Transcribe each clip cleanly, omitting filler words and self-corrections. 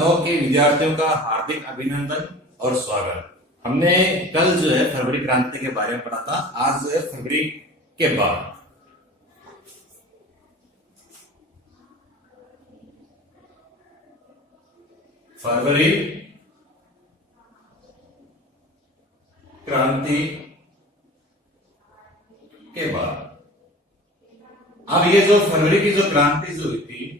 9 के विद्यार्थियों का हार्दिक अभिनंदन और स्वागत। हमने कल जो है फरवरी क्रांति के बारे में पढ़ा था। आज जो है फरवरी के बाद फरवरी क्रांति के बाद अब ये जो फरवरी की जो क्रांति जो हुई थी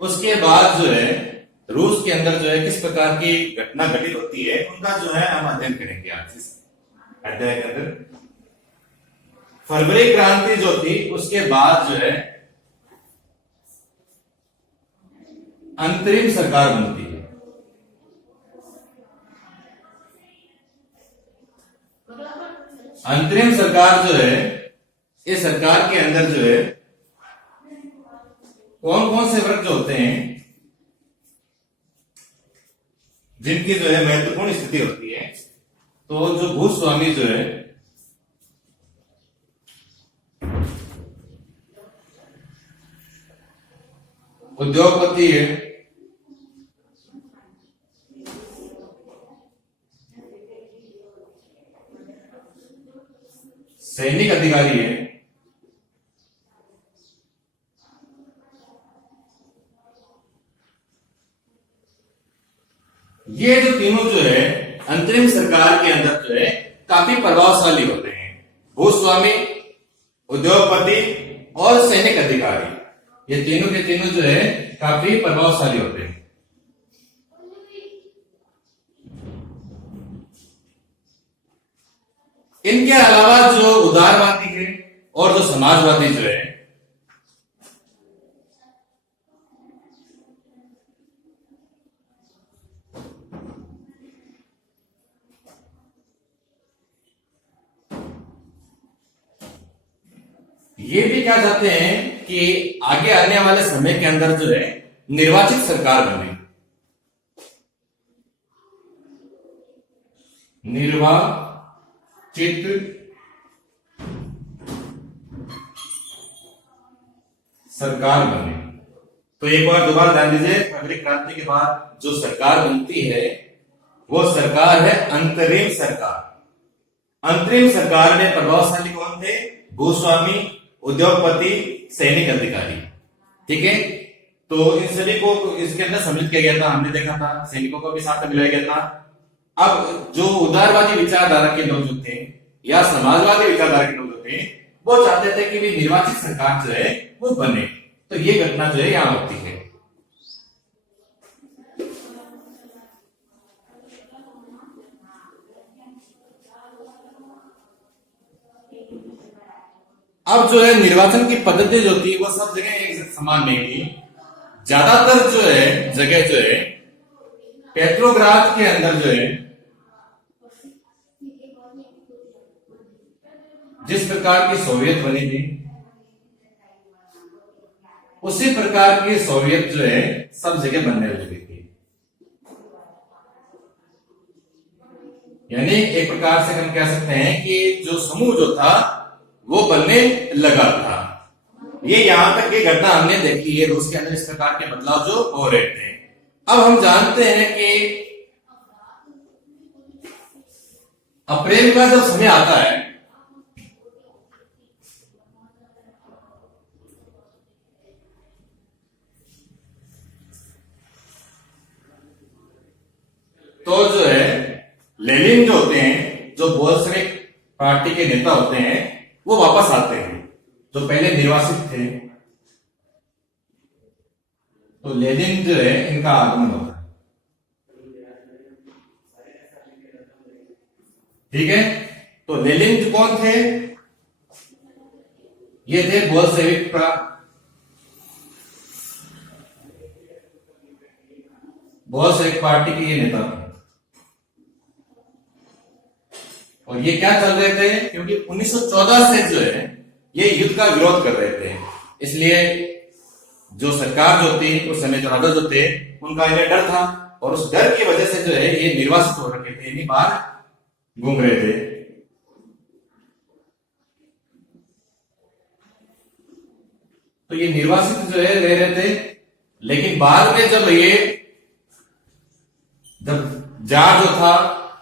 उसके बाद जो है रूस के अंदर जो है किस प्रकार की घटना घटित होती है उनका जो है हम अध्ययन करेंगे आज इस अध्याय के अंदर। फरवरी क्रांति जो थी उसके बाद जो है अंतरिम सरकार बनती है। अंतरिम सरकार जो है इस सरकार के अंदर जो है कौन कौन से वर्ग जो होते हैं जिनकी जो है महत्वपूर्ण स्थिति होती है। तो जो भूस्वामी जो है उद्योगपति है, सैनिक अधिकारी है, ये जो तीनों जो है अंतरिम सरकार के अंदर जो है काफी प्रभावशाली होते हैं। भूस्वामी, उद्योगपति और सैनिक अधिकारी, ये तीनों के तीनों जो है काफी प्रभावशाली होते हैं। इनके अलावा जो उदारवादी है और जो समाजवादी जो है ये भी क्या चाहते हैं कि आगे आने वाले समय के अंदर जो है निर्वाचित सरकार बने। निर्वाचित सरकार बने। तो एक बार दोबारा ध्यान दीजिए, फरवरी क्रांति के बाद जो सरकार बनती है वो सरकार है अंतरिम सरकार। अंतरिम सरकार में प्रभावशाली कौन थे? भूस्वामी, उद्योगपति, सैनिक अधिकारी। ठीक है, तो इन सभी को इसके अंदर सम्मिलित किया गया था। हमने देखा था सैनिकों को भी साथ मिलाया गया था। अब जो उदारवादी विचारधारा के लोग जो थे या समाजवादी विचारधारा के लोग जो थे वो चाहते थे कि भी निर्वाचित सरकार जो है वो बने। तो ये घटना जो है यहां होती है। अब जो है निर्वाचन की पद्धति जो थी वो सब जगह एक समान नहीं थी। ज्यादातर जो है जगह जो है पेट्रोग्राद के अंदर जो है जिस प्रकार की सोवियत बनी थी उसी प्रकार की सोवियत जो है सब जगह बनने लगी थी। यानी एक प्रकार से हम कह सकते हैं कि जो समूह जो था वो बनने लगा था। ये यहां तक की घटना हमने देखी है। रूस के अंदर इस प्रकार के बदलाव जो हो रहे थे। अब हम जानते हैं कि अप्रैल का जब समय आता है तो जो है लेनिन जो होते हैं, जो बोल्शेविक पार्टी के नेता होते हैं, वो वापस आते हैं जो पहले निर्वासित थे। तो लेनिन जो है इनका आगमन होता है। ठीक है, तो लेनिन कौन थे? ये थे बोल्शेविक पार्टी के ये नेता थे। और ये क्या चल रहे थे? क्योंकि 1914 से जो है ये युद्ध का विरोध कर रहे थे, इसलिए जो सरकार जो थी उस समय जो राजा जो थे उनका इन्हें डर था और उस डर की वजह से जो है ये निर्वासित हो रखे थे, यानी बाहर घूम रहे थे। तो ये निर्वासित जो है रह रहे थे, लेकिन बाद में जब ये जब जार जो था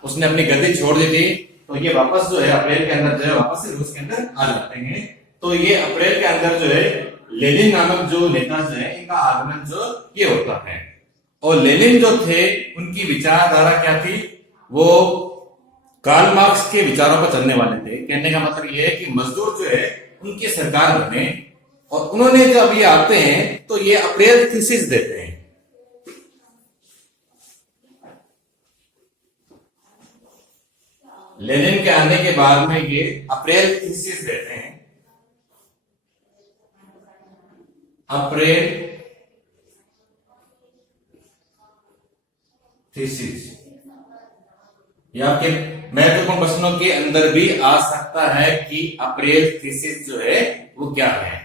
उसने अपनी गद्दी छोड़ दी थी, तो ये वापस जो है अप्रैल के अंदर जो है वापस से रूस के अंदर आ जाते हैं। तो ये अप्रैल के अंदर जो है लेनिन नामक जो नेता जो है इनका आगमन जो ये होता है। और लेनिन जो थे उनकी विचारधारा क्या थी, वो कार्ल मार्क्स के विचारों पर चलने वाले थे। कहने का मतलब ये है कि मजदूर जो है उनकी सरकार बने, और उन्होंने जब ये आते हैं तो ये अप्रैल थीसिस देते हैं। लेनिन के आने के बाद में ये अप्रैल थीसिस देते हैं। अप्रैल थीसिस ये आपके महत्वपूर्ण प्रश्नों के अंदर भी आ सकता है कि अप्रैल थीसिस जो है वो क्या है।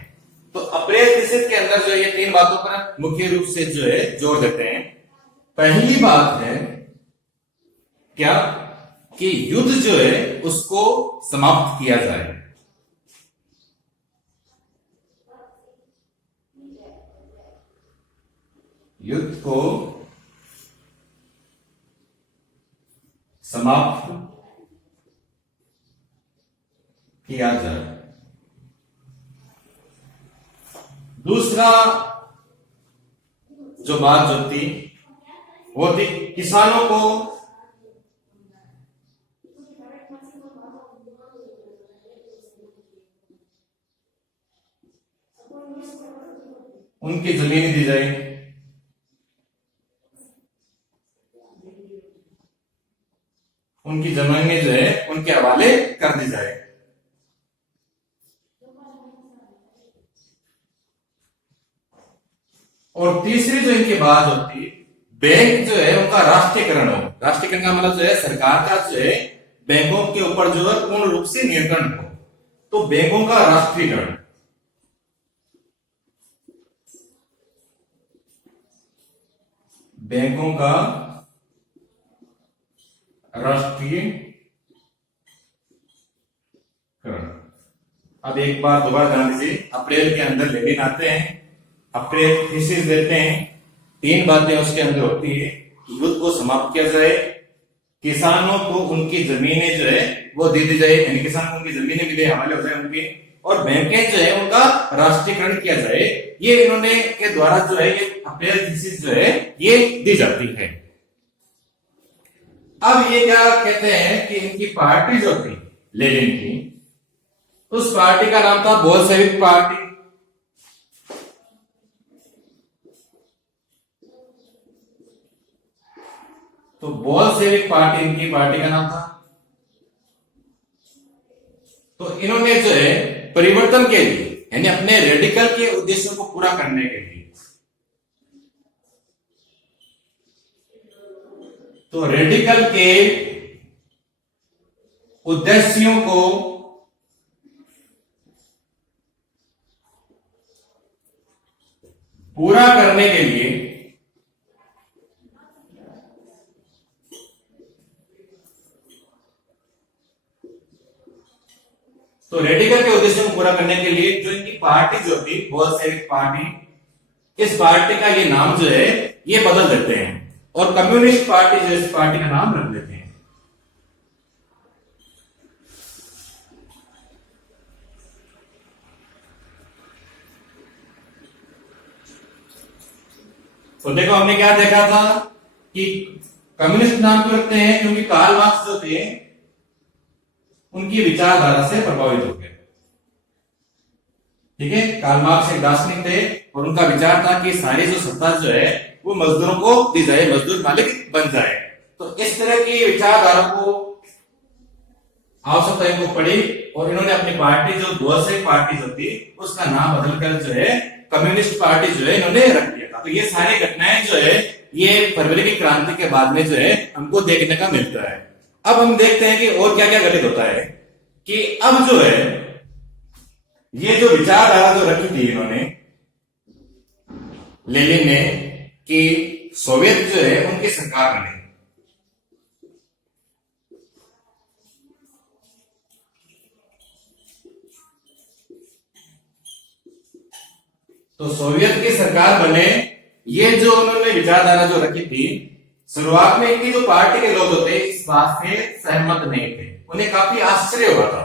तो अप्रैल थीसिस के अंदर जो है ये 3 बातों पर मुख्य रूप से जो है जोर देते हैं। पहली बात है क्या कि युद्ध जो है उसको समाप्त किया जाए। युद्ध को समाप्त किया जाए। दूसरा जो बात जो थी वो थी किसानों को उनकी जमीन दी जाए। उनकी जमीनें जो है उनके हवाले कर दी जाए। और तीसरी जो इनकी बात होती, बैंक जो है उनका राष्ट्रीयकरण हो। राष्ट्रीयकरण का मतलब जो है सरकार का जो है बैंकों के ऊपर जो है पूर्ण रूप से नियंत्रण हो। तो बैंकों का राष्ट्रीयकरण, बैंकों का राष्ट्रीयकरण। अब एक बार दोबारा ध्यान दीजिए, अप्रैल के अंदर लेनिन आते हैं, अप्रैल थीसिस देते हैं। 3 बातें उसके अंदर होती है, युद्ध को समाप्त किया जाए, किसानों को उनकी जमीनें जो है वो दे दी जाए, यानी किसान को उनकी जमीनें मिले, हवाले हो जाए उनके, और बैंकें जो है उनका राष्ट्रीयकरण किया जाए। ये इन्होंने के द्वारा जो है ये अप्रैल थीसिस जो है ये दी जाती है। अब ये क्या कहते हैं कि इनकी पार्टी जो थी लेनिन की, उस पार्टी का नाम था बोल्शेविक पार्टी। तो बोल्शेविक पार्टी इनकी पार्टी का नाम था। तो इन्होंने जो है परिवर्तन के लिए, यानी अपने रेडिकल के उद्देश्यों को पूरा करने के लिए, तो रेडिकल के उद्देश्यों को पूरा करने के लिए तो रेडिकल के उद्देश्यों को पूरा करने के लिए जो इनकी पार्टी जो थी बोल्शेविक पार्टी, इस पार्टी का ये नाम जो है ये बदल देते हैं और कम्युनिस्ट पार्टी जो इस पार्टी का नाम रख देते हैं। तो देखो हमने क्या देखा था कि कम्युनिस्ट नाम क्यों रखते हैं, क्योंकि कार्ल मार्क्स जो थे उनकी विचारधारा से प्रभावित हो गए। ठीक है, कार्ल मार्क्स एक दार्शनिक थे और उनका विचार था कि सारी जो सत्ता जो है वो मजदूरों को दी जाए, मजदूर मालिक बन जाए। तो इस तरह की विचारधारा को आवश्यकता इनको पड़ी और इन्होंने अपनी पार्टी जो बोल्शेविक पार्टी जो थी उसका नाम बदलकर जो है कम्युनिस्ट पार्टी जो है इन्होंने रख दिया था। तो ये सारी घटनाएं जो है ये फरवरी की क्रांति के बाद में जो है हमको देखने का मिलता है। अब हम देखते हैं कि और क्या क्या घटित होता है कि अब जो है ये जो विचारधारा जो रखी थी इन्होंने लेनिन ने कि सोवियत जो है उनकी सरकार बने। तो सोवियत की सरकार बने, ये जो उन्होंने विचारधारा जो रखी थी शुरुआत में इनकी जो पार्टी के लोग होते इस बात से सहमत नहीं थे, उन्हें काफी आश्चर्य हुआ था।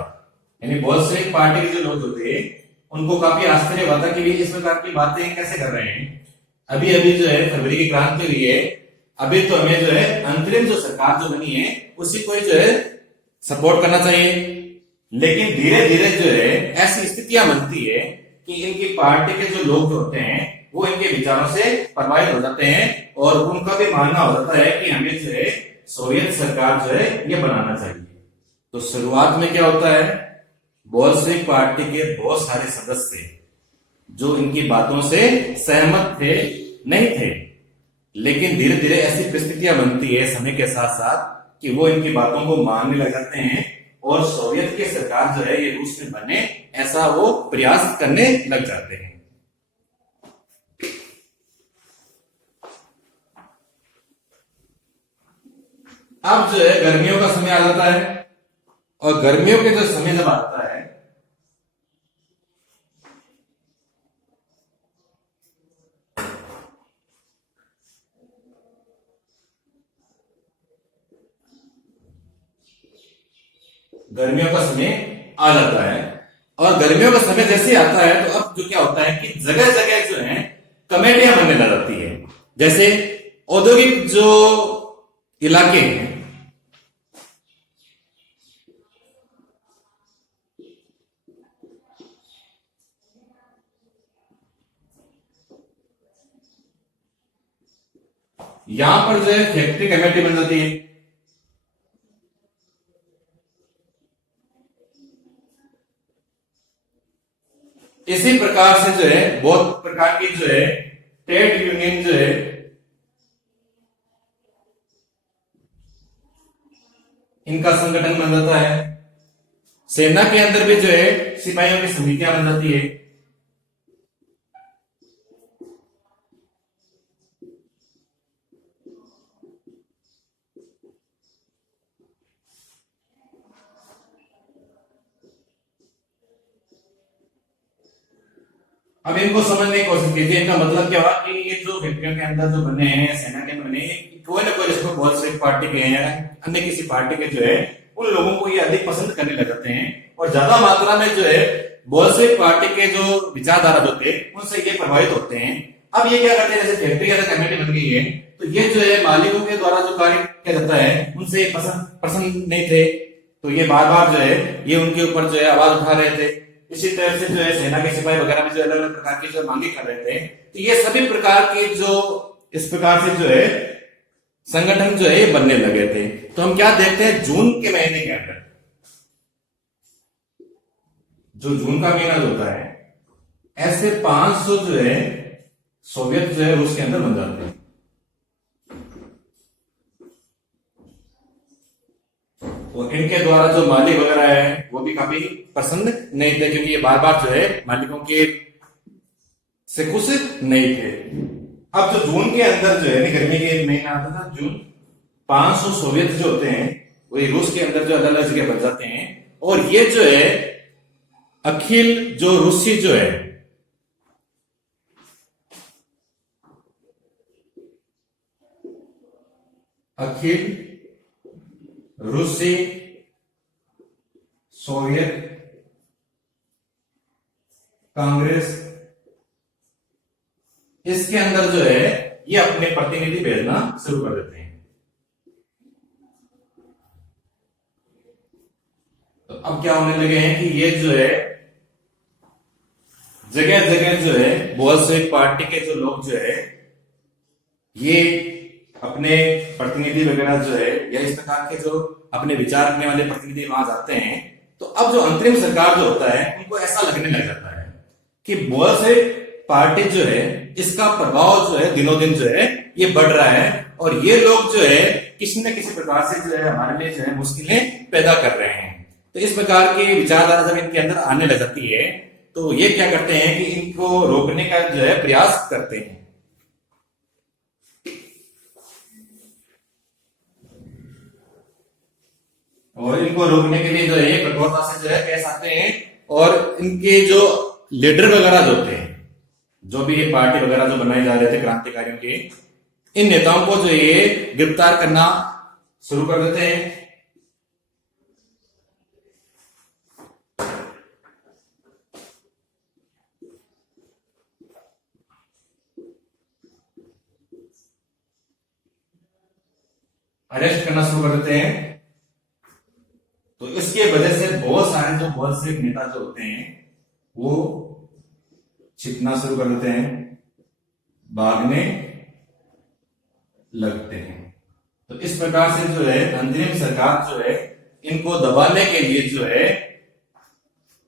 यानी बोल्शेविक पार्टी के जो लोग होते उनको काफी आश्चर्य हुआ था कि भी इस प्रकार की बातें कैसे कर रहे हैं। अभी अभी जो है फरवरी की क्रांति हुई है, अभी तो हमें जो है अंतरिम जो सरकार जो बनी है उसी को जो है सपोर्ट करना चाहिए। लेकिन धीरे धीरे जो है ऐसी स्थितियां बनती है कि इनकी पार्टी के जो लोग जो होते हैं वो इनके विचारों से प्रभावित हो जाते हैं और उनका भी मानना हो जाता है कि हमें जो है सोवियत सरकार जो है ये बनाना चाहिए। तो शुरुआत में क्या होता है, बोल्शेविक पार्टी के बहुत सारे सदस्य जो इनकी बातों से सहमत थे नहीं थे, लेकिन धीरे धीरे ऐसी परिस्थितियां बनती है समय के साथ साथ कि वो इनकी बातों को मानने लग जाते हैं और सोवियत की सरकार जो है ये रूस में बने ऐसा वो प्रयास करने लग जाते हैं। अब जो है गर्मियों का समय आ जाता है और गर्मियों के जो समय जब आता है गर्मियों का समय आ जाता है और गर्मियों का समय जैसे आता है तो अब जो क्या होता है कि जगह जगह जो है कमेटियां बनने लग जाती है। जैसे औद्योगिक जो इलाके हैं यहां पर जो है फैक्ट्री कमेटी बन जाती है। इसी प्रकार से जो है बहुत प्रकार की जो है ट्रेड यूनियन जो है इनका संगठन बन जाता है। सेना के अंदर भी जो है सिपाहियों की समितियां बन जाती है। अब इनको समझने की कोशिश कीजिए, इनका मतलब क्या हुआ कि ये जो फैक्ट्रियों के अंदर जो बने हैं सेना के बने कोई ना कोई इसको बोल्शेविक पार्टी के हैं अन्य किसी पार्टी के जो है उन लोगों को ये अधिक पसंद करने लग जाते हैं और ज्यादा मात्रा में जो है बोल्शेविक पार्टी के जो विचारधारा जो थे उनसे ये प्रभावित होते हैं। अब ये क्या करते हैं, जैसे फैक्ट्री की कमेटी बन गई है तो ये जो है मालिकों के द्वारा जो कार्य किया जाता है उनसे पसंद नहीं थे, तो ये बार बार जो है ये उनके ऊपर जो है आवाज उठा रहे थे। इसी तरह से जो है सेना के सिपाही वगैरह भी जो अलग अलग प्रकार की जो मांगे कर रहे थे, तो ये सभी प्रकार के जो इस प्रकार से जो है संगठन जो है ये बनने लगे थे। तो हम क्या देखते हैं जून के महीने के अंदर जो जून का महीना जो होता है ऐसे 500 जो है सोवियत जो है रूस के अंदर बन जाते हैं। और इनके द्वारा जो मालिक वगैरह है वो भी काफी पसंद नहीं थे क्योंकि ये बार बार जो है मालिकों के से खुश नहीं थे। अब जो जून के अंदर जो है गर्मी के महीना आता था जून, 500 सोवियत जो होते हैं वो रूस के अंदर जो अलग अलग जगह बन जाते हैं और ये जो है अखिल जो रूसी जो है अखिल रूसी सोवियत कांग्रेस इसके अंदर जो है ये अपने प्रतिनिधि भेजना शुरू कर देते हैं। तो अब क्या होने लगे हैं कि ये जो है जगह जगह जो है बोल्शेविक पार्टी के जो लोग जो है ये अपने प्रतिनिधि वगैरह जो है या इस प्रकार के जो अपने विचार रखने वाले प्रतिनिधि वहां जाते हैं। तो अब जो अंतरिम सरकार जो होता है उनको ऐसा लगने लग जाता है कि बोल्शेविक पार्टी जो है इसका प्रभाव जो है दिनों दिन जो है ये बढ़ रहा है और ये लोग जो है किसी न किसी प्रकार से जो है हमारे लिए जो है मुश्किलें पैदा कर रहे हैं। तो इस प्रकार की विचारधारा जब इनके अंदर आने लग जाती है तो ये क्या करते हैं कि इनको रोकने का जो है प्रयास करते हैं। और इनको रोकने के लिए जो है कठोरता से जो है पेश आते हैं और इनके जो लीडर वगैरह जो होते हैं जो भी ये पार्टी वगैरह जो बनाए जा रहे थे क्रांतिकारियों के इन नेताओं को जो ये गिरफ्तार करना शुरू कर देते हैं। अरेस्ट करना शुरू कर देते हैं। तो इसके वजह से बहुत सारे जो बॉल्शेविक नेता जो होते हैं वो छिपना शुरू कर देते हैं, भागने लगते हैं। तो इस प्रकार से जो है अंतरिम सरकार जो है इनको दबाने के लिए जो है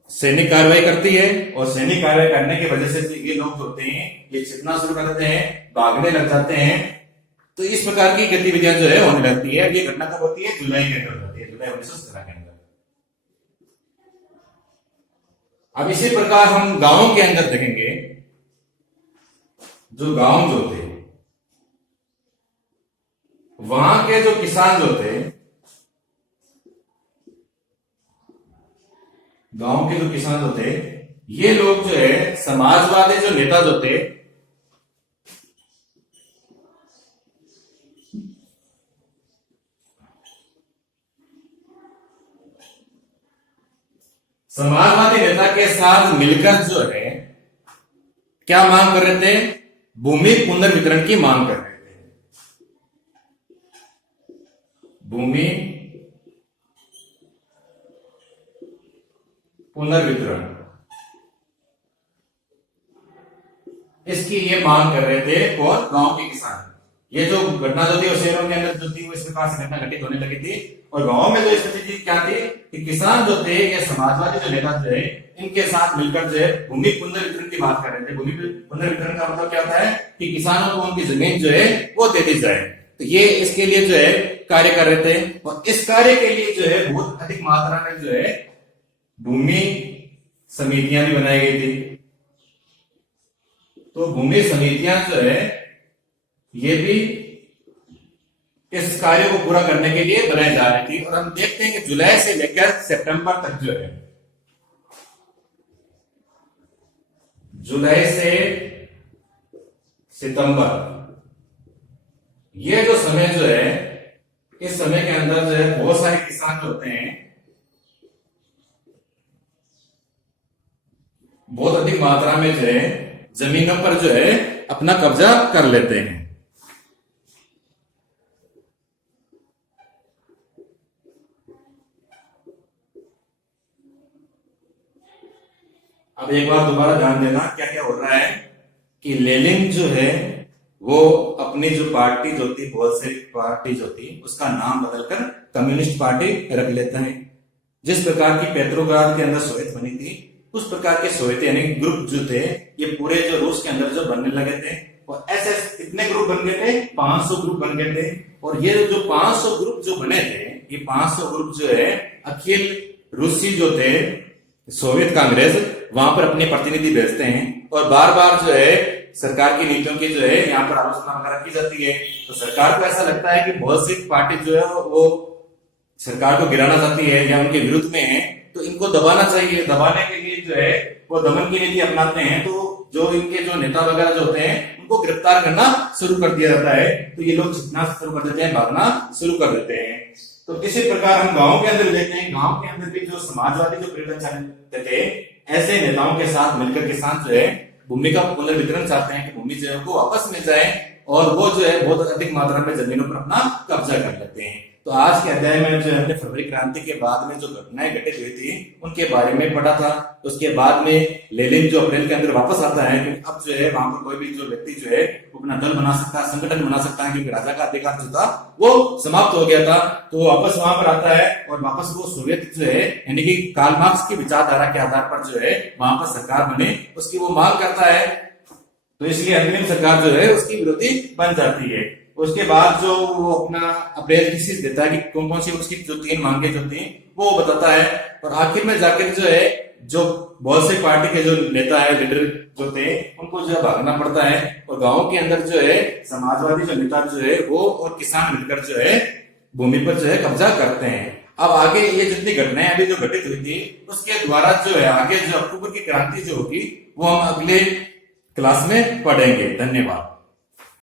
सैनिक कार्रवाई करती है, और सैनिक कार्रवाई करने की वजह से ये लोग जो होते हैं ये छिपना शुरू कर देते हैं, भागने लग जाते हैं। तो इस प्रकार की गतिविधियां जो है होने लगती है। ये घटना कब होती है? जुलाई के अंदर होती है, जुलाई 1917 के अंदर। अब इसी प्रकार हम गांवों के अंदर देखेंगे। जो गांव जो थे वहां के जो किसान जो थे, गांव के जो किसान जो थे, ये लोग जो है समाजवादी जो नेता जो थे समाजवादी नेता के साथ मिलकर जो है क्या मांग कर रहे थे? भूमि पुनर्वितरण की मांग कर रहे थे। भूमि पुनर्वितरण, इसकी ये मांग कर रहे थे कौन? गांव के किसान। ये जो घटना जो थी वो शहरों के अंदर जो थी वो इस प्रकार से घटना घटित होने लगी थी, और गांव में जो स्थिति क्या थी कि किसान जो थे ये समाजवादी जो नेता जो है इनके साथ मिलकर जो है भूमि पुनर्वितरण की बात कर रहे थे। भूमि पुनर्वितरण का मतलब क्या होता है कि किसानों को उनकी जमीन जो है वो दे दी जाए। तो ये इसके लिए जो है कार्य कर रहे थे, और इस कार्य के लिए जो है बहुत अधिक मात्रा में जो है भूमि समितियां भी बनाई गई थी। तो भूमि समितियां जो है ये भी इस कार्य को पूरा करने के लिए बनाई जा रही थी। और हम देखते हैं कि जुलाई से लेकर सितंबर तक जो है, जुलाई से सितंबर, ये जो समय जो है इस समय के अंदर जो है बहुत सारे किसान जो होते हैं बहुत अधिक मात्रा में जो है जमीनों पर जो है अपना कब्जा कर लेते हैं। अब एक बार दोबारा ध्यान देना क्या क्या हो रहा है कि लेनिन जो है वो अपनी जो पार्टी जो थी, बोल्शेविक पार्टी जो थी, उसका नाम बदलकर कम्युनिस्ट पार्टी रख लेते हैं। जिस प्रकार की पेट्रोग्राद के अंदर सोवियत बनी थी उस प्रकार के सोवियत यानी ग्रुप जो थे ये पूरे जो रूस के अंदर जो बनने लगे थे, और ऐसे कितने ग्रुप बन गए थे? 500 ग्रुप बन गए थे। और ये जो 500 ग्रुप जो बने थे, ये 500 ग्रुप जो है अखिल रूसी जो थे सोवियत कांग्रेस वहां पर अपने प्रतिनिधि भेजते हैं, और बार बार जो है सरकार की नीतियों की जो है यहाँ पर आलोचना वगैरह की जाती है। तो सरकार को ऐसा लगता है कि बोल्शेविक पार्टी जो है वो सरकार को गिराना चाहती है या उनके विरुद्ध में है, तो इनको दबाना चाहिए। दबाने के लिए जो है वो दमन की नीति अपनाते हैं। तो जो इनके जो नेता वगैरह जो होते हैं उनको गिरफ्तार करना शुरू कर दिया जाता है। तो ये लोग छिपना शुरू कर देते हैं, भागना शुरू कर देते हैं। तो इसी प्रकार हम गांव के अंदर देखते हैं, गांव के अंदर भी जो समाजवादी जो प्रेरणा चाहते थे, ऐसे नेताओं के साथ मिलकर किसान जो है भूमि का पुनर्वितरण चाहते हैं कि भूमि जो है उनको वापस मिल जाए, और वो जो है बहुत अधिक मात्रा में जमीनों पर अपना कब्जा कर लेते हैं। तो आज के अध्याय में जो हमने फरवरी क्रांति के बाद में जो घटनाएं घटित हुई थी उनके बारे में पढ़ा था। उसके बाद में लेनिन जो अप्रैल के अंदर वापस आता है, क्योंकि अब जो है वहां पर कोई भी जो व्यक्ति जो है अपना दल बना सकता है, संगठन बना सकता है, क्योंकि राजा का अधिकार जो था वो समाप्त हो गया था। तो वो वापस वहां पर आता है, और वापस वो सोवियत जो है यानी कि कार्ल मार्क्स की विचारधारा के आधार पर जो है वहां पर सरकार बने उसकी वो मांग करता है। तो इसलिए अंतरिम सरकार जो है उसकी विरोधी बन जाती है। उसके बाद जो वो अपना अप्रैल थीसिस देता है कि कौन कौन सी उसकी जो 3 मांगे जो थी वो बताता है, और आखिर में जाकर जो है जो बोल्शेविक पार्टी के जो नेता है, लीडर जो थे, उनको जो है भागना पड़ता है, और गांव के अंदर जो है समाजवादी जो नेता जो है वो और किसान मिलकर जो है भूमि पर जो है कब्जा करते हैं। अब आगे ये जितनी घटनाएं अभी जो घटित हुई थी उसके द्वारा जो है आगे जो अक्टूबर की क्रांति जो होगी वो हम अगले क्लास में पढ़ेंगे। धन्यवाद।